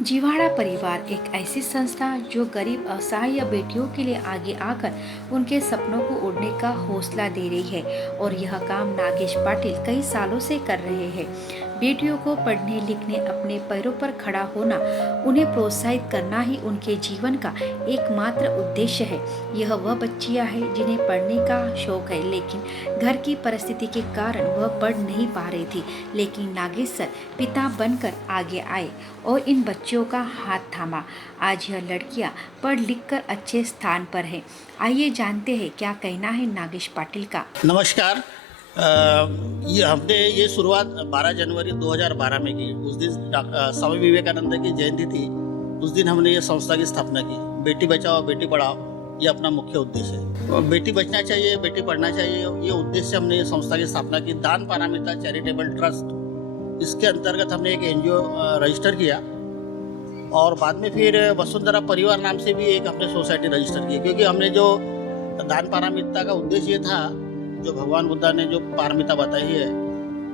जीवाड़ा परिवार एक ऐसी संस्था जो गरीब असहाय बेटियों के लिए आगे आकर उनके सपनों को उड़ने का हौसला दे रही है और यह काम नागेश पाटिल कई सालों से कर रहे हैं। बेटियों को पढ़ने लिखने, अपने पैरों पर खड़ा होना, उन्हें प्रोत्साहित करना ही उनके जीवन का एकमात्र उद्देश्य है। यह वह बच्चियां हैं जिन्हें पढ़ने का शौक है, लेकिन घर की परिस्थिति के कारण वह पढ़ नहीं पा रही थी। लेकिन नागेश सर पिता बनकर आगे आए और इन बच्चियों का हाथ थामा। आज यह लड़कियां पढ़ लिख कर अच्छे स्थान पर है। आइए जानते हैं क्या कहना है नागेश पाटिल का। नमस्कार। ये हमने ये शुरुआत 12 जनवरी 2012 में की। उस दिन स्वामी विवेकानंद की जयंती थी। उस दिन हमने ये संस्था की स्थापना की। बेटी बचाओ बेटी पढ़ाओ, ये अपना मुख्य उद्देश्य है। बेटी बचना चाहिए, बेटी पढ़ना चाहिए, ये उद्देश्य हमने ये संस्था की स्थापना की। दान पारामिता चैरिटेबल ट्रस्ट, इसके अंतर्गत हमने एक NGO रजिस्टर किया और बाद में फिर वसुंधरा परिवार नाम से भी एक हमने सोसाइटी रजिस्टर की, क्योंकि हमने जो दान पारमिता का उद्देश्य ये था, जो भगवान बुद्धा ने जो पारमिता बताई है,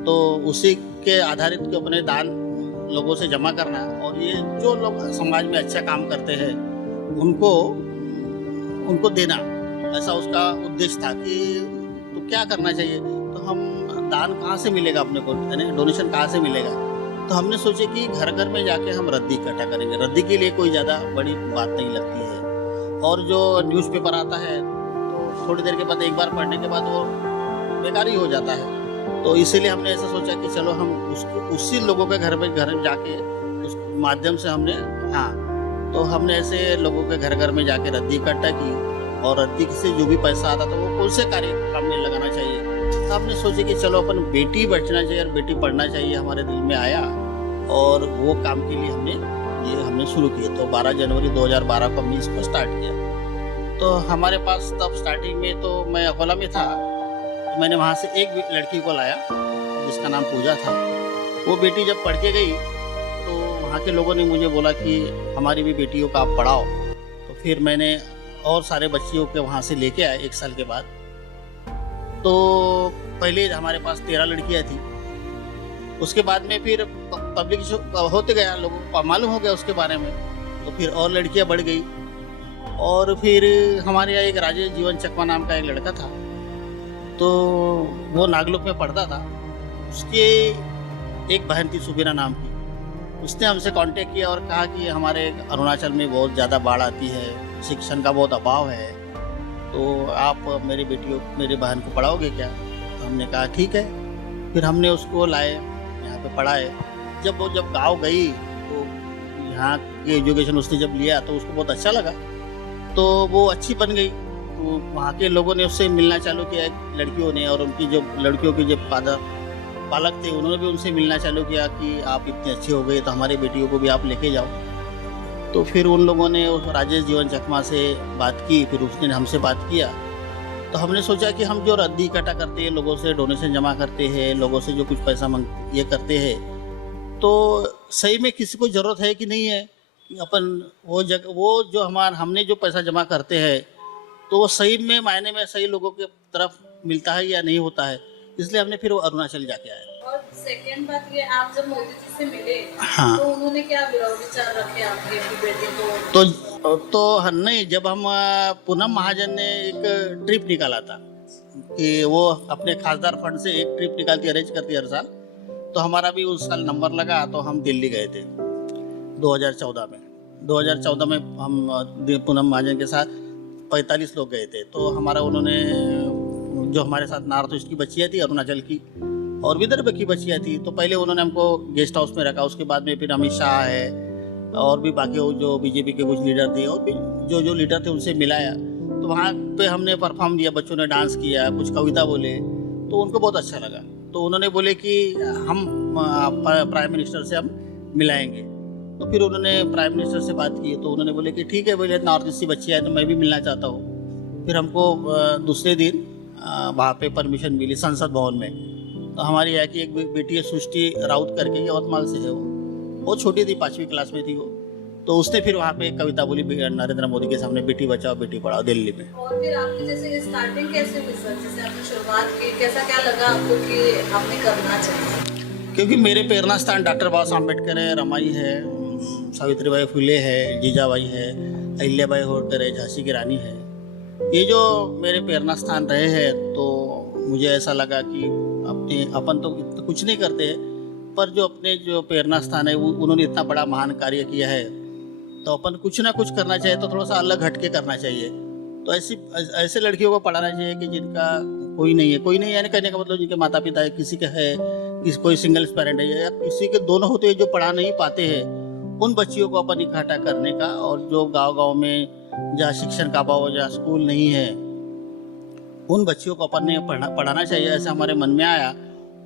तो उसी के आधारित के अपने दान लोगों से जमा करना और ये जो लोग समाज में अच्छा काम करते हैं उनको देना, ऐसा उसका उद्देश्य था। कि तो क्या करना चाहिए, तो हम दान कहाँ से मिलेगा अपने को, यानी डोनेशन कहाँ से मिलेगा। तो हमने सोचे कि घर घर में जाके हम रद्दी इकट्ठा करेंगे। रद्दी के लिए कोई ज़्यादा बड़ी बात नहीं लगती है और जो न्यूज़पेपर आता है तो थोड़ी देर के बाद एक बार पढ़ने के बाद वो बेकार ही हो जाता है। तो इसीलिए हमने ऐसा सोचा कि चलो हम उसको उसी लोगों के घर जाके उस माध्यम से हमने ऐसे लोगों के घर में जाके रद्दी इकट्ठा की और रद्दी से जो भी पैसा आता था वो कौन से कार्यक्रम में लगाना चाहिए। तो हमने सोचे कि चलो अपन बेटी बचना चाहिए और बेटी पढ़ना चाहिए, हमारे दिल में आया और वो काम के लिए हमने शुरू किया। तो 12 जनवरी 2012 को हमने इसको स्टार्ट किया। तो हमारे पास तब स्टार्टिंग में तो मैं अकोला में था, तो मैंने वहाँ से एक लड़की को लाया जिसका नाम पूजा था। वो बेटी जब पढ़ के गई तो वहाँ के लोगों ने मुझे बोला कि हमारी भी बेटियों को आप पढ़ाओ। तो फिर मैंने और सारे बच्चियों के वहाँ से लेके आए 1 साल के बाद। तो पहले हमारे पास 13 लड़कियाँ थी। उसके बाद में फिर पब्लिक होते गया, लोगों को मालूम हो गया उसके बारे में, तो फिर और लड़कियाँ बढ़ गई। और फिर हमारे यहाँ एक राजेश जीवन चकमा नाम का एक लड़का था, तो वो नागलोक में पढ़ता था। उसके एक बहन थी सुबीना नाम की। उसने हमसे कांटेक्ट किया और कहा कि हमारे अरुणाचल में बहुत ज़्यादा बाढ़ आती है, शिक्षण का बहुत अभाव है, तो आप मेरी बहन को पढ़ाओगे क्या। तो हमने कहा ठीक है। फिर हमने उसको लाए, यहाँ पे पढ़ाए। जब गांव गई तो यहाँ की एजुकेशन उसने जब लिया तो उसको बहुत अच्छा लगा, तो वो अच्छी बन गई। तो वहाँ के लोगों ने उससे मिलना चालू किया, लड़कियों ने, और उनकी जो लड़कियों के जो पालक थे उन्होंने भी उनसे मिलना चालू किया कि आप इतने अच्छे हो गए तो हमारी बेटियों को भी आप लेके जाओ। तो फिर उन लोगों ने उस राजेश जीवन चकमा से बात की, फिर उसने हमसे बात किया। तो हमने सोचा कि हम जो रद्दी इकट्ठा करते हैं, लोगों से डोनेशन जमा करते हैं, लोगों से जो कुछ पैसा ये करते हैं, तो सही में किसी को ज़रूरत है कि नहीं है कि अपन वो जो हमने जो पैसा जमा करते हैं तो वो सही में मायने में सही लोगों के तरफ मिलता है या नहीं होता है। इसलिए हमने फिर अरुणाचल जाके आए। और सेकेंड बात ये, आप जब मोदी जी से मिले हाँ, तो उन्होंने क्या विचार रखे आपके बेटे को? तो नहीं, जब हम पूनम महाजन ने एक ट्रिप निकाला था कि वो अपने खासदार फंड से एक ट्रिप निकालती, अरेंज करती हर साल, तो हमारा भी उस साल नंबर लगा तो हम दिल्ली गए थे 2014 में। 2014 में हम पूनम महाजन के साथ 45 लोग गए थे। तो हमारा उन्होंने जो हमारे साथ नॉर्थ ईस्ट की बच्चियाँ थी, अरुणाचल की और विदर्भ की बच्चियाँ थी, तो पहले उन्होंने हमको गेस्ट हाउस में रखा। उसके बाद में फिर अमित शाह है और भी बाकी जो बीजेपी के कुछ लीडर थे और भी जो लीडर थे उनसे मिलाया। तो वहाँ पे हमने परफॉर्म दिया, बच्चों ने डांस किया, कुछ कविता बोले, तो उनको बहुत अच्छा लगा। तो उन्होंने बोले कि हम प्राइम मिनिस्टर से हम मिलाएंगे। तो फिर उन्होंने प्राइम मिनिस्टर से बात की, तो उन्होंने बोले कि ठीक है, बोले नॉर्थ ईस्ट की बच्चियाँ हैं तो मैं भी मिलना चाहता हूँ। फिर हमको दूसरे दिन वहाँ पे परमिशन मिली संसद भवन में। तो हमारी यहाँ की एक बेटी है सृष्टि राउत करके, यवतमाल से है। वो छोटी थी, 5वीं क्लास में थी वो। तो उसने फिर वहाँ पे एक कविता बोली नरेंद्र मोदी के सामने, बेटी बचाओ बेटी पढ़ाओ, दिल्ली में। और फिर आपकी जैसे स्टार्टिंग कैसे हुई सर, जैसे आपने शुरुआत की, कैसा क्या लगा आपको कि आपने करना चाहिए? क्योंकि मेरे प्रेरणा स्थान डॉक्टर बाबा साहब अम्बेडकर है, रमाई है, सावित्रीबाई फुले है, जीजाबाई है, अहिल्याबाई होलकर है, झांसी की रानी है। ये जो मेरे प्रेरणा स्थान रहे हैं, तो मुझे ऐसा लगा कि अपन तो इतना कुछ नहीं करते, पर जो अपने जो प्रेरणा स्थान है उन्होंने इतना बड़ा महान कार्य किया है, तो अपन कुछ ना कुछ करना चाहिए, तो थोड़ा सा अलग हट के करना चाहिए। तो ऐसे लड़कियों को पढ़ाना चाहिए कि जिनका कोई नहीं है यानी कहने का मतलब जिनके माता पिता है, किसी के है, कोई सिंगल पेरेंट है, या किसी के दोनों होते हैं जो पढ़ा नहीं पाते हैं, उन बच्चियों को अपन इकट्ठा करने का, और जो गांव में जहाँ शिक्षण का अभाव, जहाँ स्कूल नहीं है, उन बच्चियों को अपन ने पढ़ाना चाहिए, ऐसा हमारे मन में आया।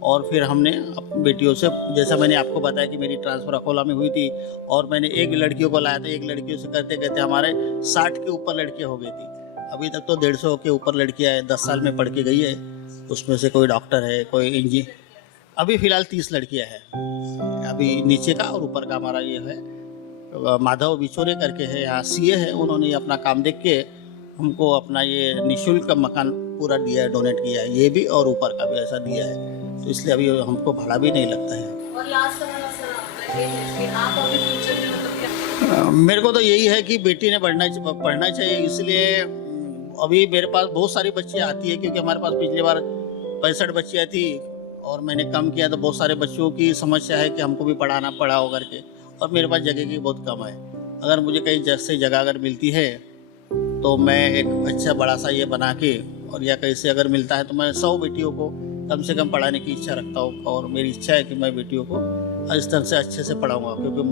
और फिर हमने अपनी बेटियों से, जैसा मैंने आपको बताया कि मेरी ट्रांसफ़र अकोला में हुई थी, और मैंने एक लड़कियों को लाया था, एक लड़कियों से करते करते हमारे 60 के ऊपर लड़कियाँ हो गई थी। अभी तक तो 150 के ऊपर लड़कियाँ हैं, 10 साल में पढ़ के गई है। उसमें से कोई डॉक्टर है, कोई इंजीनियर। अभी फ़िलहाल 30 लड़कियाँ हैं, अभी नीचे का और ऊपर का हमारा ये है। माधव बिचौरे करके है, यहाँ सीए है, उन्होंने अपना काम देख के हमको अपना ये निःशुल्क मकान पूरा दिया है, डोनेट किया है, ये भी और ऊपर का भी ऐसा दिया है। तो इसलिए अभी हमको भाड़ा भी नहीं लगता है। और लास्ट सवाल सर आपका ये है कि आप अभी फ्यूचर में मतलब क्या? मेरे को तो यही है कि बेटी ने पढ़ना चाहिए, इसलिए अभी मेरे पास बहुत सारी बच्चियाँ आती है, क्योंकि हमारे पास पिछली बार 65 बच्चियाँ थी और मैंने कम किया, तो बहुत सारे बच्चों की समस्या है कि हमको भी पढ़ाओ करके, और मेरे पास जगह की बहुत कम है। अगर मुझे कहीं जैसे जगह अगर मिलती है तो मैं एक अच्छा बड़ा सा ये बना के, और या कहीं से अगर मिलता है तो मैं 100 बेटियों को कम से कम पढ़ाने की इच्छा रखता हूँ। और मेरी इच्छा है कि मैं बेटियों को इस तरह से अच्छे से पढ़ाऊँगा, क्योंकि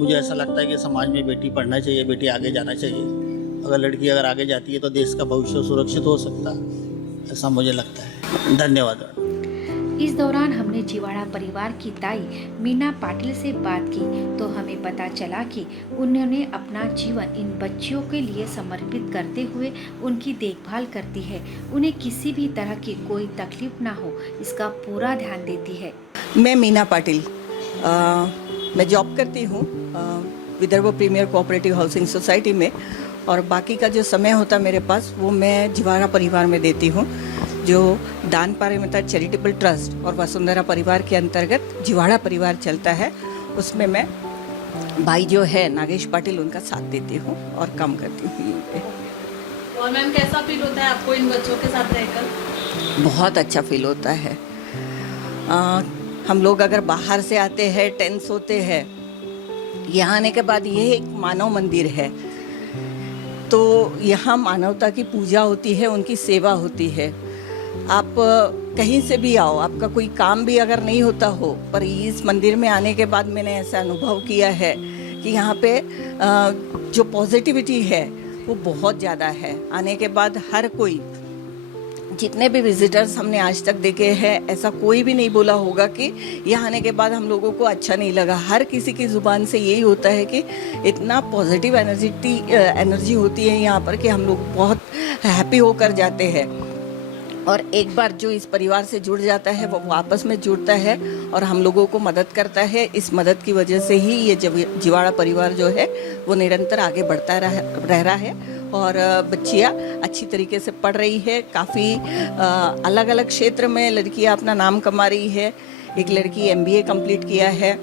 मुझे ऐसा लगता है कि समाज में बेटी पढ़ना चाहिए, बेटी आगे जाना चाहिए। अगर लड़की अगर आगे जाती है तो देश का भविष्य सुरक्षित हो सकता है, ऐसा मुझे लगता है। धन्यवाद। इस दौरान हमने जिवाड़ा परिवार की ताई मीना पाटिल से बात की, तो हमें पता चला कि उन्होंने अपना जीवन इन बच्चियों के लिए समर्पित करते हुए उनकी देखभाल करती है। उन्हें किसी भी तरह की कोई तकलीफ ना हो, इसका पूरा ध्यान देती है। मैं मीना पाटिल, मैं जॉब करती हूँ Vidarbha premier cooperative housing society में, और बाकी का जो समय होता मेरे पास वो मैं जिवाड़ा परिवार में देती हूँ, जो दान पारमिता चैरिटेबल ट्रस्ट और वसुंधरा परिवार के अंतर्गत जिवाड़ा परिवार चलता है। उसमें मैं भाई जो है नागेश पाटिल, उनका साथ देती हूँ और काम करती हूँ। और मैम कैसा फील होता है आपको इन बच्चों के साथ रहकर? बहुत अच्छा फील होता है। हम लोग अगर बाहर से आते हैं, टेंस होते हैं, यहाँ आने के बाद ये एक मानव मंदिर है, तो यहाँ मानवता की पूजा होती है, उनकी सेवा होती है। आप कहीं से भी आओ, आपका कोई काम भी अगर नहीं होता हो, पर इस मंदिर में आने के बाद मैंने ऐसा अनुभव किया है कि यहाँ पे जो पॉजिटिविटी है वो बहुत ज़्यादा है। आने के बाद हर कोई, जितने भी विजिटर्स हमने आज तक देखे हैं, ऐसा कोई भी नहीं बोला होगा कि यहाँ आने के बाद हम लोगों को अच्छा नहीं लगा। हर किसी की ज़ुबान से यही होता है कि इतना पॉजिटिव एनर्जी होती है यहाँ पर कि हम लोग बहुत हैप्पी होकर जाते हैं। और एक बार जो इस परिवार से जुड़ जाता है वो आपस में जुड़ता है और हम लोगों को मदद करता है। इस मदद की वजह से ही ये जिवाड़ा परिवार जो है वो निरंतर आगे बढ़ता रह रहा है, और बच्चियाँ अच्छी तरीके से पढ़ रही है। काफ़ी अलग अलग क्षेत्र में लड़कियाँ अपना नाम कमा रही है। एक लड़की MBA कंप्लीट किया है,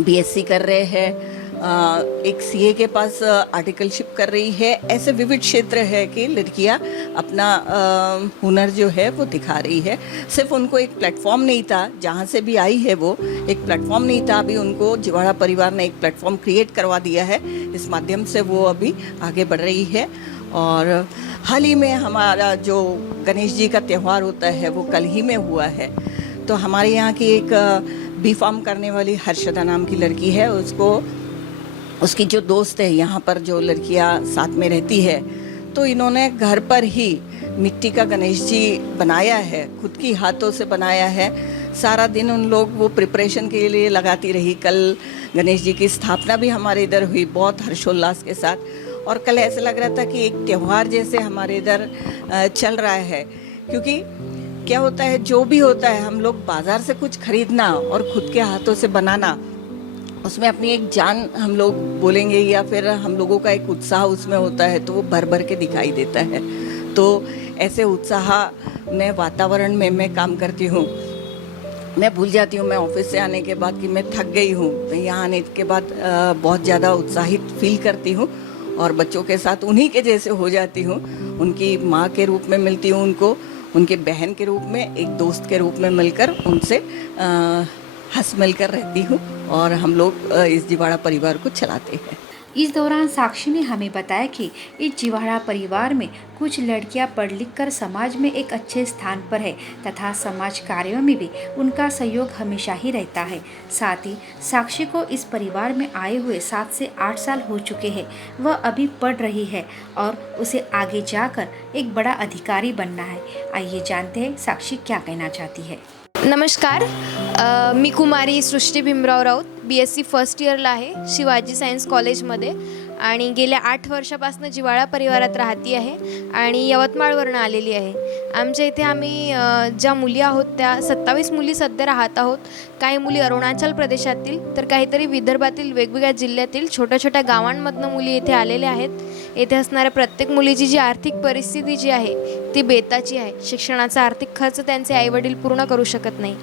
BSc कर रहे हैं, एक CA के पास आर्टिकलशिप कर रही है। ऐसे विविध क्षेत्र है कि लड़कियां अपना हुनर जो है वो दिखा रही है। सिर्फ उनको एक प्लेटफॉर्म नहीं था, जहां से भी आई है वो एक प्लेटफॉर्म नहीं था, अभी उनको जिवाड़ा परिवार ने एक प्लेटफॉर्म क्रिएट करवा दिया है। इस माध्यम से वो अभी आगे बढ़ रही है। और हाल ही में हमारा जो गणेश जी का त्यौहार होता है वो कल ही में हुआ है, तो हमारे यहाँ की एक B फार्म करने वाली हर्षदा नाम की लड़की है, उसकी जो दोस्त है यहाँ पर जो लड़कियाँ साथ में रहती है, तो इन्होंने घर पर ही मिट्टी का गणेश जी बनाया है, खुद की हाथों से बनाया है। सारा दिन उन लोग वो प्रिपरेशन के लिए लगाती रही। कल गणेश जी की स्थापना भी हमारे इधर हुई बहुत हर्षोल्लास के साथ, और कल ऐसा लग रहा था कि एक त्यौहार जैसे हमारे इधर चल रहा है। क्योंकि क्या होता है, जो भी होता है, हम लोग बाज़ार से कुछ खरीदना और खुद के हाथों से बनाना उसमें अपनी एक जान हम लोग बोलेंगे या फिर हम लोगों का एक उत्साह उसमें होता है, तो वो भर भर के दिखाई देता है। तो ऐसे उत्साह में वातावरण में मैं काम करती हूँ। मैं भूल जाती हूँ मैं ऑफिस से आने के बाद कि मैं थक गई हूँ। मैं यहाँ आने के बाद बहुत ज़्यादा उत्साहित फील करती हूँ और बच्चों के साथ उन्हीं के जैसे हो जाती हूँ। उनकी माँ के रूप में मिलती हूँ उनको, उनके बहन के रूप में, एक दोस्त के रूप में मिलकर उनसे हंस मिलकर रहती हूँ और हम लोग इस जिवाड़ा परिवार को चलाते हैं। इस दौरान साक्षी ने हमें बताया कि इस जिवाड़ा परिवार में कुछ लड़कियां पढ़ लिख कर समाज में एक अच्छे स्थान पर है तथा समाज कार्यों में भी उनका सहयोग हमेशा ही रहता है। साथ ही साक्षी को इस परिवार में आए हुए 7 से 8 साल हो चुके हैं। वह अभी पढ़ रही है और उसे आगे जाकर एक बड़ा अधिकारी बनना है। आइए जानते हैं साक्षी क्या कहना चाहती है। नमस्कार, मी कुमारी सृष्टी भीमराव राऊत, BSc फर्स्ट इयरला आहे शिवाजी सायन्स कॉलेजमध्ये आणि गेल्या 8 वर्षापासून जिवाळा परिवारात राहती आहे आणि यवतमाळवरून आलेली आहे। आमच्या इथे आम्ही ज्या मुली आहोत त्या 27 मुली सध्या राहत आहोत। काही मुली अरुणाचल प्रदेशातील तर काहीतरी विदर्भातील वेगवेगळ्या जिल्ह्यातील छोट्या छोट्या गावांमधनं मुली इथे आलेल्या आहेत। येथे असणाऱ्या प्रत्येक मुलीची जी आर्थिक परिस्थिती जी आहे ती बेताची आहे। शिक्षणाचा आर्थिक खर्च त्यांचे आईवडील पूर्ण करू शकत नाही,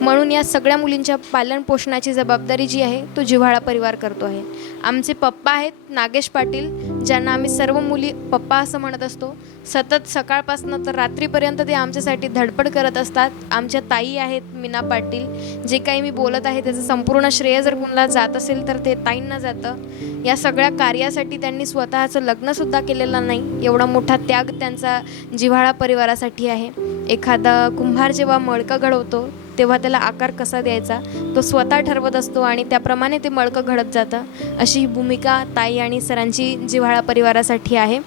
म्हणून या सगळ्या मुलींच्या पालन पोषणाची जबाबदारी जी आहे तो जिव्हाळा परिवार करतो आहे। आमचे पप्पा आहेत नागेश पाटील, ज्यांना आम्ही सर्व मुली पप्पा असं म्हणत असतो। सतत सकाळपासून तर रात्रीपर्यंत ते आमच्यासाठी धडपड करत असतात। आमच्या ताई आहेत मीना पाटील, जे काही मी बोलत आहे त्याचं संपूर्ण श्रेय जर कोणाला जात असेल तर ते ताईंना जातं। या सगळ्या कार्यासाठी त्यांनी स्वतःचं लग्नसुद्धा केलेलं नाही, एवढा मोठा त्याग त्यांचा जिव्हाळा परिवारासाठी आहे। एखादा कुंभार जेव्हा मडकं घडवतो तेव्हा त्याला आकार कसा द्यायचा तो स्वतः ठरवत असतो आणि त्याप्रमाणे ते मडकं घडत जातं। अशी ही भूमिका ताई आणि सरांची जिव्हाळा परिवारासाठी आहे।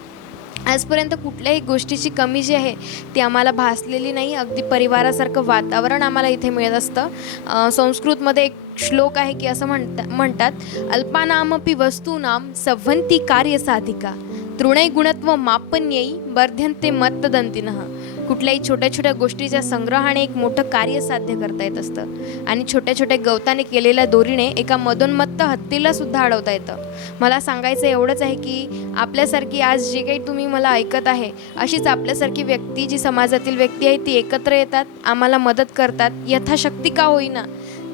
आजपर्यंत कुठल्याही गोष्टीची कमी जी आहे ती आम्हाला भासलेली नाही। अगदी परिवारासारखं वातावरण आम्हाला इथे मिळत असतं। संस्कृतमध्ये एक श्लोक आहे की असं म्हणतात अल्पानामपि वस्तूनाम सभ्वन्ति कार्यसाधिका तृणै गुणत्व मापन्यै वर्धन्ते मत्तदंतिनः। कुठल्याही छोट्या छोट्या गोष्टीच्या संग्रहाने एक मोठं कार्य साध्य करता येत असतं आणि छोट्या छोट्या गवताने केलेल्या दोरीने एका मदोन्मत्त हत्तीला सुद्धा अडवता येतं। मला सांगायचं एवढंच आहे की आपल्यासारखी आज जे काही तुम्ही मला ऐकत आहे अशीच आपल्यासारखी व्यक्ती जी समाजातील व्यक्ती आहे ती एकत्र येतात, आम्हाला मदत करतात, यथाशक्ती का होईना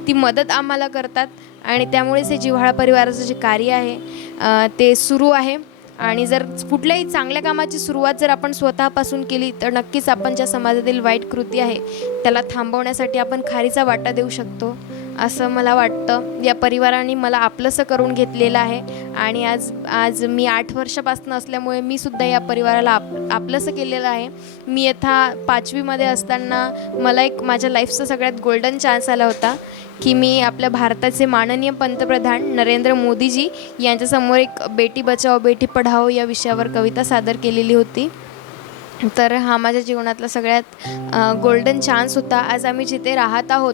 ती मदत आम्हाला करतात आणि त्यामुळेच हे जिव्हाळा परिवाराचं जे कार्य आहे ते सुरू आहे। आणि जर कुठल्याही चांगल्या कामाची सुरुवात जर आपण स्वतःपासून केली तर नक्कीच आपण ज्या समाजातील वाईट कृती आहे त्याला थांबवण्यासाठी आपण खारीचा वाटा देऊ शकतो असं मला वाटतं। या परिवाराने मला आपलंसं करून घेतलेलं आहे आणि आज मी 8 वर्षापासून असल्यामुळे मी सुद्धा या परिवाराला आपलंसं केलेलं आहे। मी इयत्ता 5वीमध्ये असताना मला एक माझ्या लाईफचा सगळ्यात गोल्डन चान्स आला होता की मी आपल्या भारताचे माननीय पंतप्रधान नरेंद्र मोदीजी यांच्यासमोर एक बेटी बचाओ बेटी पढाओ या विषयावर कविता सादर केलेली होती। तर हा माझ्या जीवनातला सगळ्यात गोल्डन चान्स होता। आज आम्ही जिथे राहत आहोत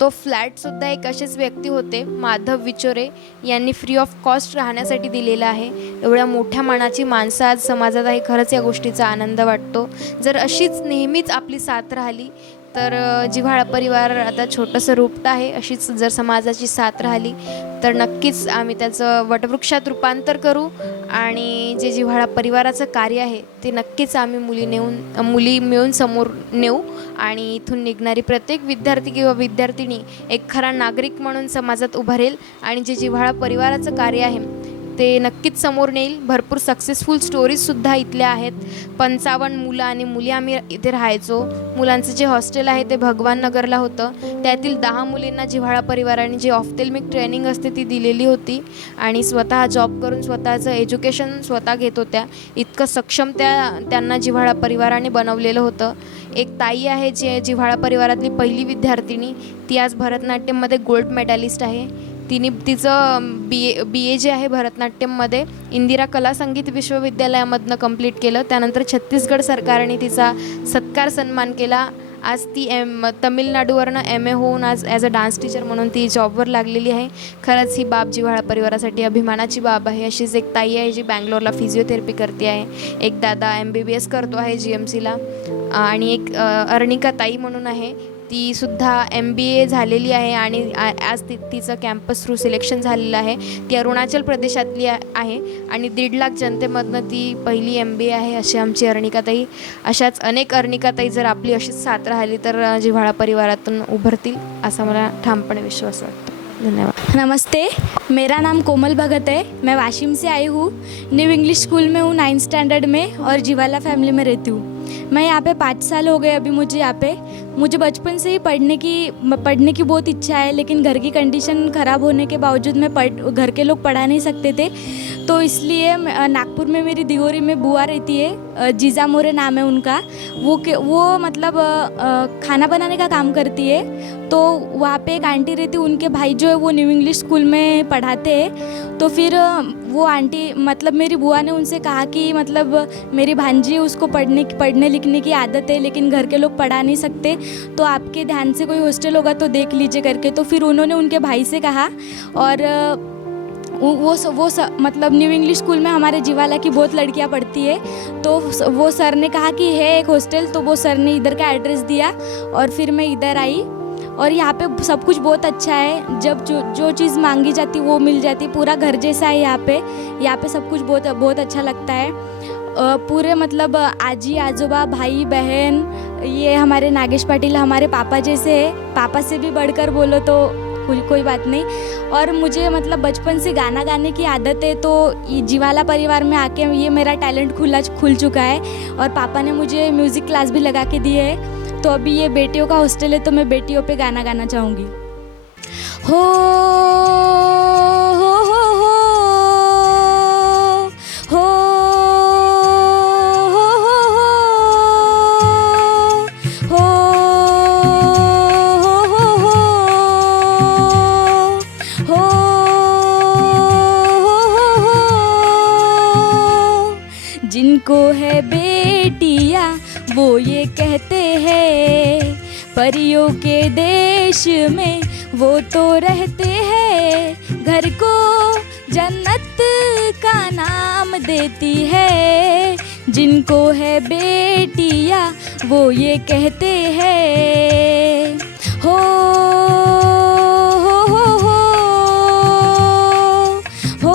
तो फ्लॅटसुद्धा एक असेच व्यक्ती होते माधव विचोरे यांनी फ्री ऑफ कॉस्ट राहण्यासाठी दिलेला आहे। एवढ्या मोठ्या मानाची माणसं आज समाजात आहे, खरंच या गोष्टीचा आनंद वाटतो। जर अशीच नेहमीच आपली साथ राहिली तर जिव्हाळा परिवार आता छोटंसं रूपट आहे, अशीच जर समाजाची साथ राहिली तर नक्कीच आम्ही त्याचं वटवृक्षात रूपांतर करू आणि जे जिव्हाळा परिवाराचं कार्य आहे ते नक्कीच आम्ही मुली मिळून समोर नेऊ आणि इथून निघणारी प्रत्येक विद्यार्थी किंवा विद्यार्थिनी एक खरा नागरिक म्हणून समाजात उभारेल आणि जे जिव्हाळा परिवाराचं कार्य आहे ते नक्कीच समोर नेईल। भरपूर सक्सेसफुल स्टोरीजसुद्धा इथल्या आहेत। 55 मुलं आणि मुली आम्ही इथे राहायचो। मुलांचं जे हॉस्टेल आहे ते भगवान नगरला होतं। त्यातील 10 मुलींना जिव्हाळा परिवाराने जे ऑफ्थेल्मिक ट्रेनिंग असते ती दिलेली होती आणि स्वतः जॉब करून स्वतःचं एज्युकेशन स्वतः घेत होत्या। इतकं सक्षम त्यांना जिव्हाळा परिवाराने बनवलेलं होतं। एक ताई आहे जे जिव्हाळा परिवारातली पहिली विद्यार्थिनी, ती आज भरतनाट्यममध्ये गोल्ड मेडलिस्ट आहे। तिने तिचं BA जे आहे भरतनाट्यममध्ये इंदिरा कला संगीत विश्वविद्यालयामधनं कंप्लीट केलं। त्यानंतर छत्तीसगड सरकारने तिचा सत्कार सन्मान केला। आज ती तमिळनाडूवरनं MA होऊन आज ॲज अ डान्स टीचर म्हणून ती जॉबवर लागलेली आहे। खरंच ही बाब जिव्हाळा परिवारासाठी अभिमानाची बाब आहे। अशीच एक ताई आहे जी बँगलोरला फिजिओथेरपी करते आहे। एक दादा MBBS करतो आहे GMCला आणि एक अर्णिका ताई म्हणून आहे तीसुद्धा MBA झालेली आहे आणि आज तिचं कॅम्पस थ्रू सिलेक्शन झालेलं आहे. ती अरुणाचल प्रदेशातली आहे आणि 1.5 लाख जनतेमधनं ती पहिली MBA आहे अशी आमची अर्णिकाताई. अशाच अनेक अर्णिकाताई जर आपली अशीच साथ राहिली तर जिव्हाळा परिवारातून उभरतील असा मला ठामपणे विश्वास वाटतो. धन्यवाद. नमस्ते, मेरा नाम कोमल भगत है. मैं वाशिम से आई हूँ. न्यू इंग्लिश स्कूल में हूँ 9th स्टैंडर्ड में और जिवाला फैमिली में रहती हूँ. मैं यहाँ पे 5 साल हो गए अभी मुझे यहाँ पे. मुझे बचपन से ही पढ़ने की बहुत इच्छा है, लेकिन घर की कंडीशन ख़राब होने के बावजूद मैं घर के लोग पढ़ा नहीं सकते थे. तो इसलिए नागपुर में मेरी दिगोरी में बुआ रहती है, जीजा मोरे नाम है उनका. वो मतलब खाना बनाने का काम करती है. तो वहाँ पे एक आंटी रहती, उनके भाई जो है वो न्यू इंग्लिश स्कूल में पढ़ाते हैं. तो फिर वो आंटी मतलब मेरी बुआ ने उनसे कहा कि मतलब मेरी भांजी उसको पढ़ने लिखने की आदत है, लेकिन घर के लोग पढ़ा नहीं सकते, तो आपके ध्यान से कोई हॉस्टल होगा तो देख लीजिए करके. तो फिर उन्होंने उनके भाई से कहा और मतलब न्यू इंग्लिश स्कूल में हमारे जिवाला की बहुत लड़कियां पढ़ती है. तो वो सर ने कहा कि है एक हॉस्टल, तो वो सर ने इधर का एड्रेस दिया और फिर मैं इधर आई. और यहाँ पे सब कुछ बहुत अच्छा है. जब जो चीज़ मांगी जाती वो मिल जाती. पूरा घर जैसा है यहाँ पे सब कुछ बहुत अच्छा लगता है. पूरे मतलब आजी आजोबा भाई बहन ये हमारे नागेश पाटिल हमारे पापा जैसे है. पापा से भी बढ़कर बोलो तो कोई बात नहीं. और मुझे मतलब बचपन से गाना गाने की आदत है, तो ये जिवाला परिवार में आके ये मेरा टैलेंट खुल चुका है. और पापा ने मुझे म्यूज़िक क्लास भी लगा के दी है. तो अभी ये बेटियों का हॉस्टल है, तो मैं बेटियों पे गाना गाना चाहूँगी. हो हो हो हो हो हो हो. जिनको है बेटियाँ वो ये कहते हैं, परियों के देश में वो तो रहते हैं. घर को जन्नत का नाम देती है. जिनको है बेटियाँ वो ये कहते हैं. हो हो हो हो हो हो.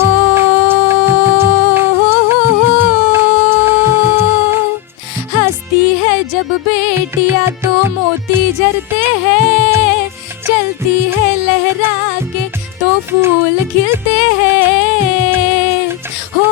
हंसती है जब बेटियाँ तो मोती झरते हैं. चलती है लहरा के तो फूल खिलते हैं. हो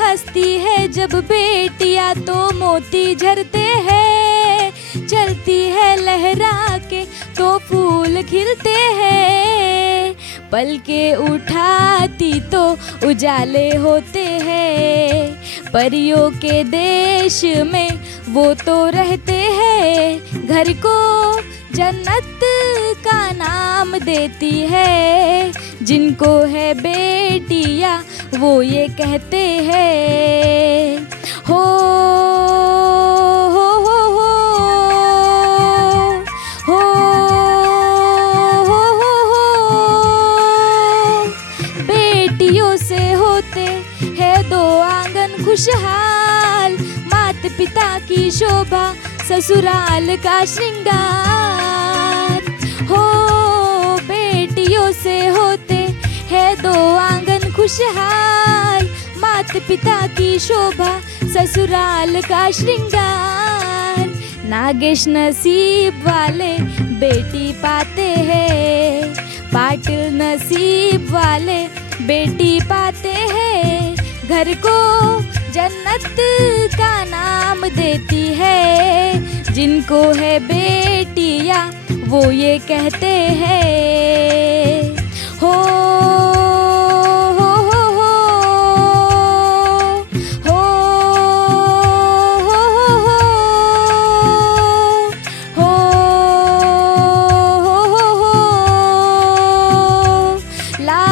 हंसती है जब बेटियाँ तो मोती झरते हैं. चलती है लहरा के तो फूल खिलते हैं. पलके उठाती तो उजाले होते हैं. परियों के देश में वो तो रहते हैं. घर को जन्नत का नाम देती है. जिनको है बेटियाँ वो ये कहते हैं. हो हो हो हो हो हो हो हो. बेटियों से होते हैं 2 आंगन खुशहाल. माता पिता की शोभा ससुराल का श्रृंगार. हो बेटियों से होते हैं 2 आंगन खुशहाल. माता पिता की शोभा ससुराल का श्रृंगार. नागेश नसीब वाले बेटी पाते हैं. पाटिल नसीब वाले बेटी पाते हैं. घर को जन्नत का नाम देती है. जिनको है बेटियाँ वो ये कहते हैं. हो हो हो हो हो हो हो हो हो हो. ला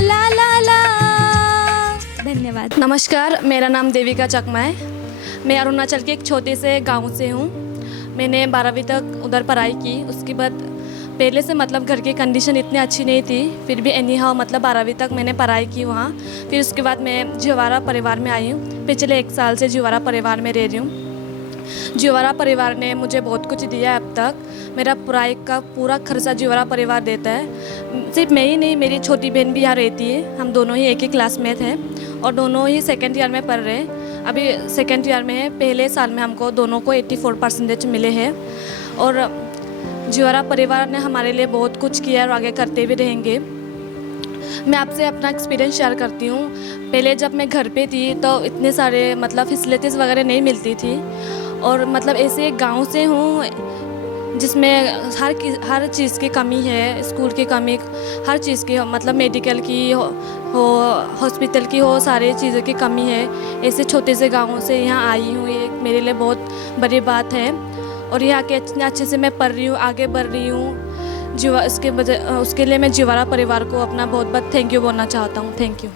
ला ला ला. धन्यवाद. नमस्कार, मेरा नाम देविका चकमा है. मैं अरुणाचल के एक छोटे से गांव से हूँ. मैंने 12वीं तक उधर पढ़ाई की. उसके बाद पहले से मतलब घर की कंडीशन इतनी अच्छी नहीं थी, फिर भी एनी हाउ मतलब 12वीं तक मैंने पढ़ाई की वहाँ. फिर उसके बाद मैं जिवारा परिवार में आई हूँ. पिछले 1 साल से जिवारा परिवार में रह रही हूँ. जीवारा परिवार ने मुझे बहुत कुछ दिया है अब तक। मेरा पढ़ाई का पूरा खर्चा जीवारा परिवार देता है। सिर्फ मैं ही नहीं, मेरी छोटी बहन भी यहाँ रहती है। हम दोनों ही एक ही क्लासमेट हैं और दोनों ही सेकेंड ईयर में पढ़ रहे हैं। अभी सेकेंड ईयर में है। पहले साल में हमको दोनों को 84% मिले हैं और जीवारा परिवार ने हमारे लिए बहुत कुछ किया और आगे करते भी रहेंगे। मैं आपसे अपना एक्सपीरियंस शेयर करती हूँ। पहले जब मैं घर पे थी तो इतने सारे मतलब फैसिलिटीज़ वगैरह नहीं मिलती थी और मतलब ऐसे गांव से हूँ जिसमें हर चीज़ की कमी है। स्कूल की कमी, हर चीज़ की, मतलब मेडिकल की हो हॉस्पिटल की हो, सारी चीज़ों की कमी है। ऐसे छोटे से गाँव से यहाँ आई हूँ, ये मेरे लिए बहुत बड़ी बात है। और यहाँ के इतने अच्छे से मैं पढ़ रही हूँ, आगे बढ़ रही हूँ। उसके लिए मैं जीवारा परिवार को अपना बहुत बहुत थैंक यू बोलना चाहता हूँ। Thank you.